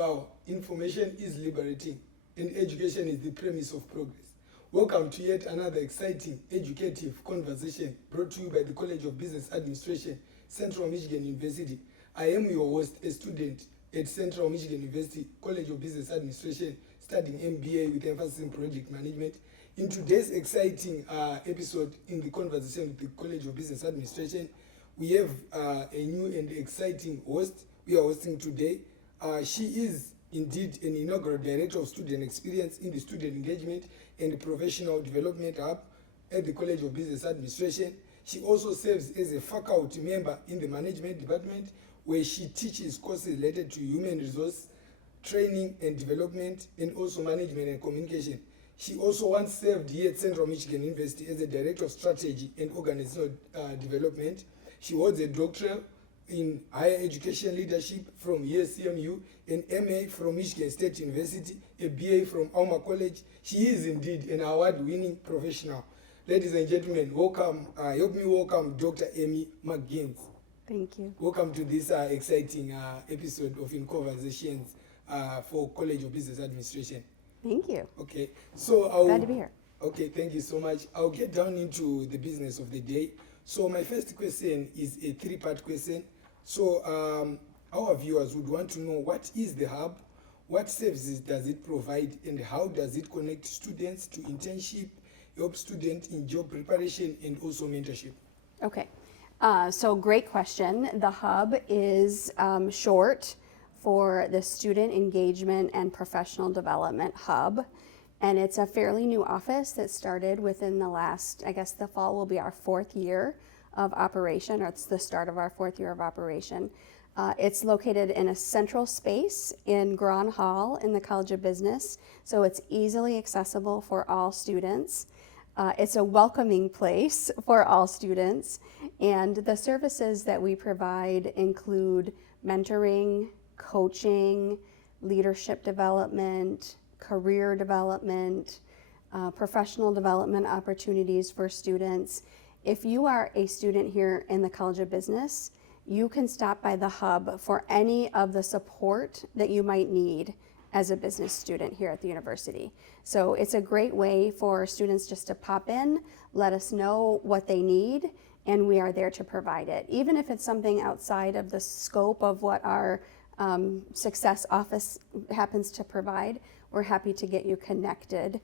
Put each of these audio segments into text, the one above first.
power, information is liberating, and education is the premise of progress. Welcome to yet another exciting, educative conversation brought to you by the College of Business Administration, Central Michigan University. I am your host, a student at Central Michigan University, College of Business Administration, studying MBA with emphasis in project management. In today's exciting episode in the conversation with the College of Business Administration, we have a new and exciting host we are hosting today. She is indeed an inaugural Director of Student Experience in the Student Engagement and Professional Development Hub at the College of Business Administration. She also serves as a faculty member in the Management Department, where she teaches courses related to human resource training and development, and also management and communication. She also once served here at Central Michigan University as a Director of Strategy and Organizational Development. She holds a doctorate in higher education leadership from CMU, an MA from Michigan State University, a BA from Alma College. She is indeed an award-winning professional. Ladies and gentlemen, welcome. Help me welcome Dr. Amy McGinnis. Thank you. Welcome to this exciting episode of In Conversations for College of Business Administration. Thank you. Okay, so Glad to be here. Okay, thank you so much. I'll get down into the business of the day. So my first question is a three-part question. So our viewers would want to know, what is the hub, what services does it provide, and how does it connect students to internship, help students in job preparation, and also mentorship? Okay, so great question. The hub is short for the Student Engagement and Professional Development Hub. And it's a fairly new office that started within the last, I guess the fall will be our fourth year of operation, or it's the start of our fourth year of operation. It's located in a central space in Grand Hall in the College of Business, so it's easily accessible for all students. It's a welcoming place for all students, and the services that we provide include mentoring, coaching, leadership development, career development, professional development opportunities for students. If you are a student here in the College of Business, you can stop by the hub for any of the support that you might need as a business student here at the university. So it's a great way for students just to pop in, let us know what they need, and we are there to provide it. Even if it's something outside of the scope of what our Success Office happens to provide, we're happy to get you connected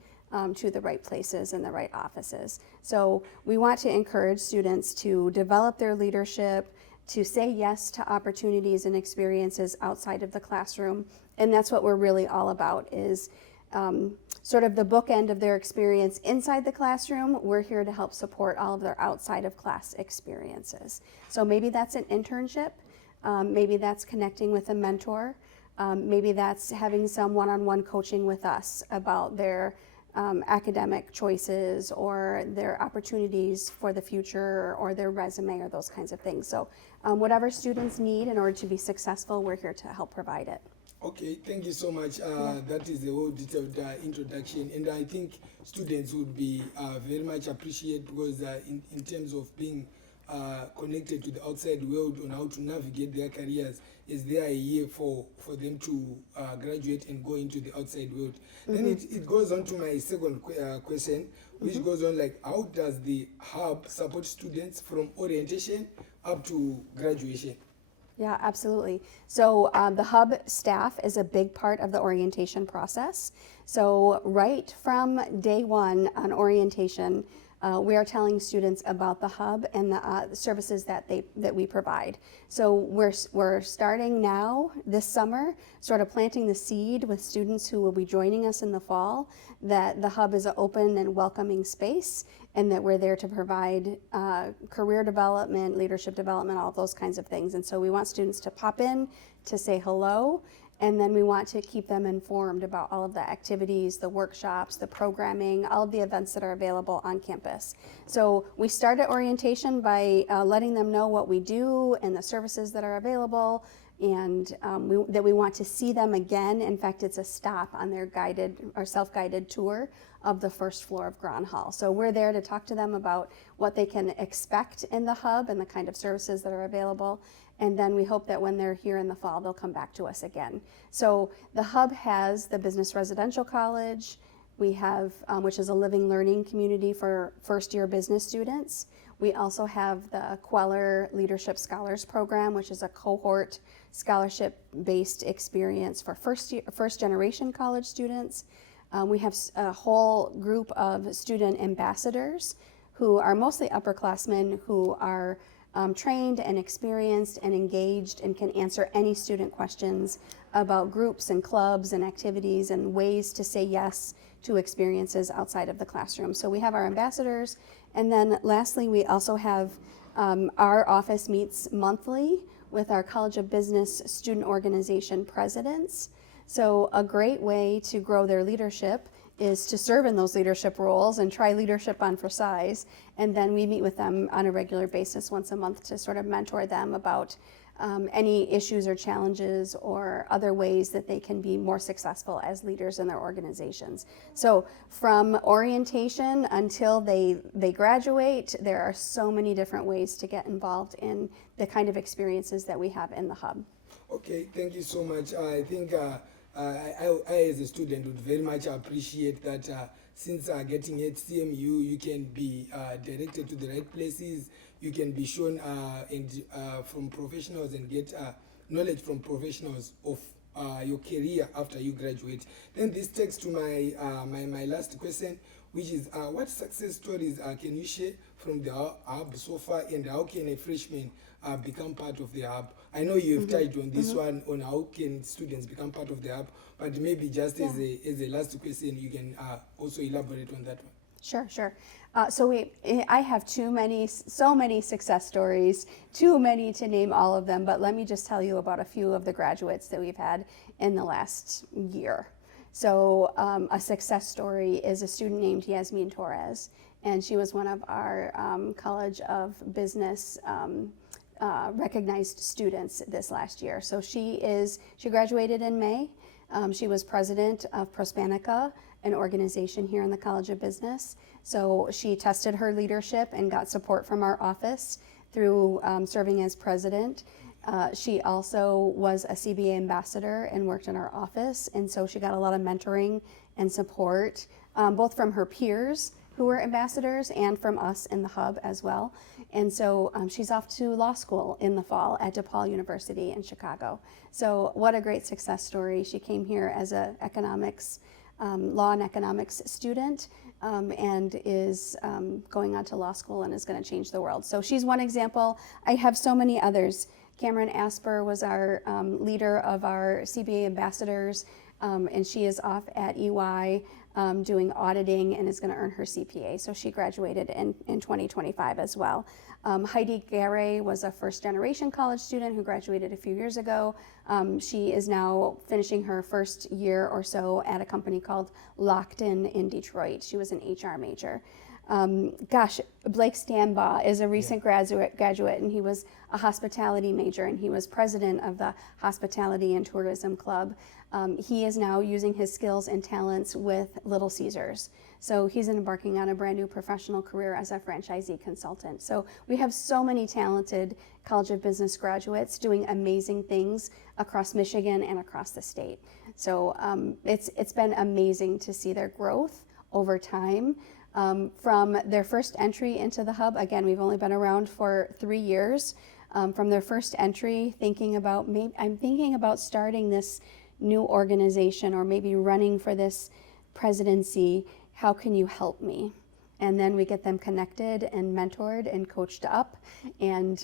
to the right places and the right offices. So we want to encourage students to develop their leadership, to say yes to opportunities and experiences outside of the classroom. And that's what we're really all about, is sort of the bookend of their experience inside the classroom. We're here to help support all of their outside of class experiences. So maybe that's an internship, maybe that's connecting with a mentor, maybe that's having some one-on-one coaching with us about their academic choices or their opportunities for the future or their resume or those kinds of things. So whatever students need in order to be successful, we're here to help provide it. Okay, thank you so much. That is a well detailed introduction, and I think students would be very much appreciated, because in terms of being connected to the outside world on how to navigate their careers, is there a year for them to graduate and go into the outside world. Mm-hmm. Then it goes on to my second question, which mm-hmm. goes on like, how does the hub support students from orientation up to graduation? Yeah, absolutely. So the hub staff is a big part of the orientation process. So right from day one on orientation, we are telling students about the hub and the services that we provide. So we're starting now this summer, sort of planting the seed with students who will be joining us in the fall, that the hub is an open and welcoming space, and that we're there to provide career development, leadership development, all those kinds of things. And so we want students to pop in, to say hello, and then we want to keep them informed about all of the activities, the workshops, the programming, all of the events that are available on campus. So we start at orientation by letting them know what we do and the services that are available, and that we want to see them again. In fact, it's a stop on their guided or self-guided tour of the first floor of Grand Hall. So we're there to talk to them about what they can expect in the hub and the kind of services that are available. And then we hope that when they're here in the fall, they'll come back to us again. So the hub has the Business Residential College. We have, which is a living learning community for first-year business students. We also have the Queller Leadership Scholars Program, which is a cohort scholarship-based experience for first-generation college students. We have a whole group of student ambassadors who are mostly upperclassmen who are trained and experienced and engaged and can answer any student questions about groups and clubs and activities and ways to say yes to experiences outside of the classroom. So we have our ambassadors, and then lastly, we also have our office meets monthly with our College of Business student organization presidents. So a great way to grow their leadership is to serve in those leadership roles and try leadership on for size. And then we meet with them on a regular basis once a month to sort of mentor them about any issues or challenges or other ways that they can be more successful as leaders in their organizations. So from orientation until they graduate, there are so many different ways to get involved in the kind of experiences that we have in the hub. Okay, thank you so much. I think I as a student would very much appreciate that since getting at CMU, you can be directed to the right places, you can be shown from professionals and get knowledge from professionals of your career after you graduate. Then this takes to my last question, which is what success stories can you share from the hub so far, and how can a freshman become part of the hub? I know you have touched on this one, on how can students become part of the hub, but maybe just as a last question, you can also elaborate on that one. Sure. So I have so many success stories, too many to name all of them, but let me just tell you about a few of the graduates that we've had in the last year. So a success story is a student named Yasmin Torres, and she was one of our College of Business recognized students this last year. So she graduated in May. She was president of Prospanica, an organization here in the College of Business. So she tested her leadership and got support from our office through serving as president. She also was a CBA ambassador and worked in our office, and so she got a lot of mentoring and support, both from her peers who were ambassadors and from us in the hub as well. And so she's off to law school in the fall at DePaul University in Chicago. So what a great success story. She came here as a law and economics student, and is going on to law school and is going to change the world. So she's one example. I have so many others. Cameron Asper was our leader of our CBA ambassadors, and she is off at EY doing auditing and is going to earn her CPA. So she graduated in 2025 as well. Heidi Garay was a first-generation college student who graduated a few years ago. She is now finishing her first year or so at a company called Lockton in Detroit. She was an HR major. Blake Stanbaugh is a recent graduate, and he was a hospitality major, and he was president of the Hospitality and Tourism Club. He is now using his skills and talents with Little Caesars. So he's embarking on a brand new professional career as a franchisee consultant. So we have so many talented College of Business graduates doing amazing things across Michigan and across the state. So it's been amazing to see their growth over time. From their first entry into the hub, again, we've only been around for 3 years. From their first entry, I'm thinking about starting this new organization or maybe running for this presidency. How can you help me? And then we get them connected and mentored and coached up, and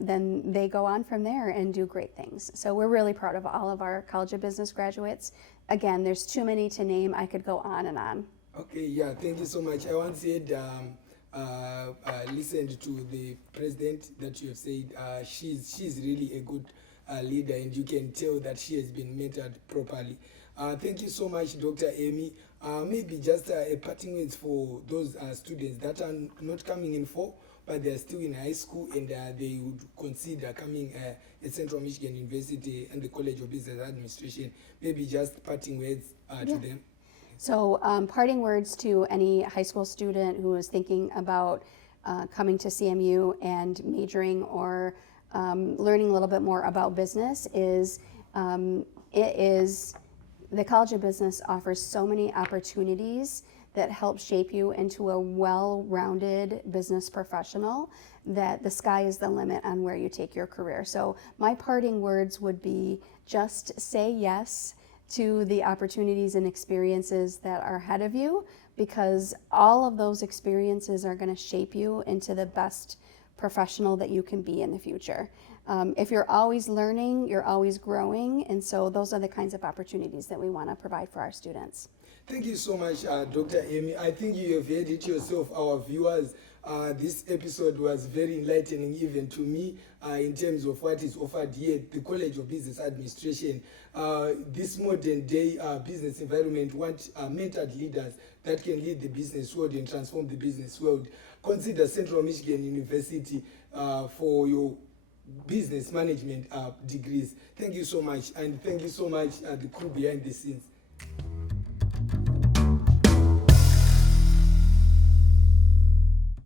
then they go on from there and do great things. So we're really proud of all of our College of Business graduates. Again, there's too many to name. I could go on and on. Okay, yeah, thank you so much. I once said, listened to the president that you have said, she's really a good leader, and you can tell that she has been mentored properly. Thank you so much, Dr. Amy. Maybe just a parting words for those students that are not coming in for but they are still in high school and they would consider coming at Central Michigan University and the College of Business Administration. Maybe just parting words to them. So parting words to any high school student who is thinking about coming to CMU and majoring or learning a little bit more about business is the College of Business offers so many opportunities that help shape you into a well-rounded business professional that the sky is the limit on where you take your career. So my parting words would be just say yes to the opportunities and experiences that are ahead of you, because all of those experiences are going to shape you into the best professional that you can be in the future. If you're always learning, you're always growing, and so those are the kinds of opportunities that we want to provide for our students. Thank you so much, Dr. Amy. I think you have heard it yourself, our viewers. This episode was very enlightening even to me in terms of what is offered here at the College of Business Administration. This modern day business environment wants mentored leaders that can lead the business world and transform the business world. Consider Central Michigan University for your business management degrees. Thank you so much, and thank you so much the crew behind the scenes.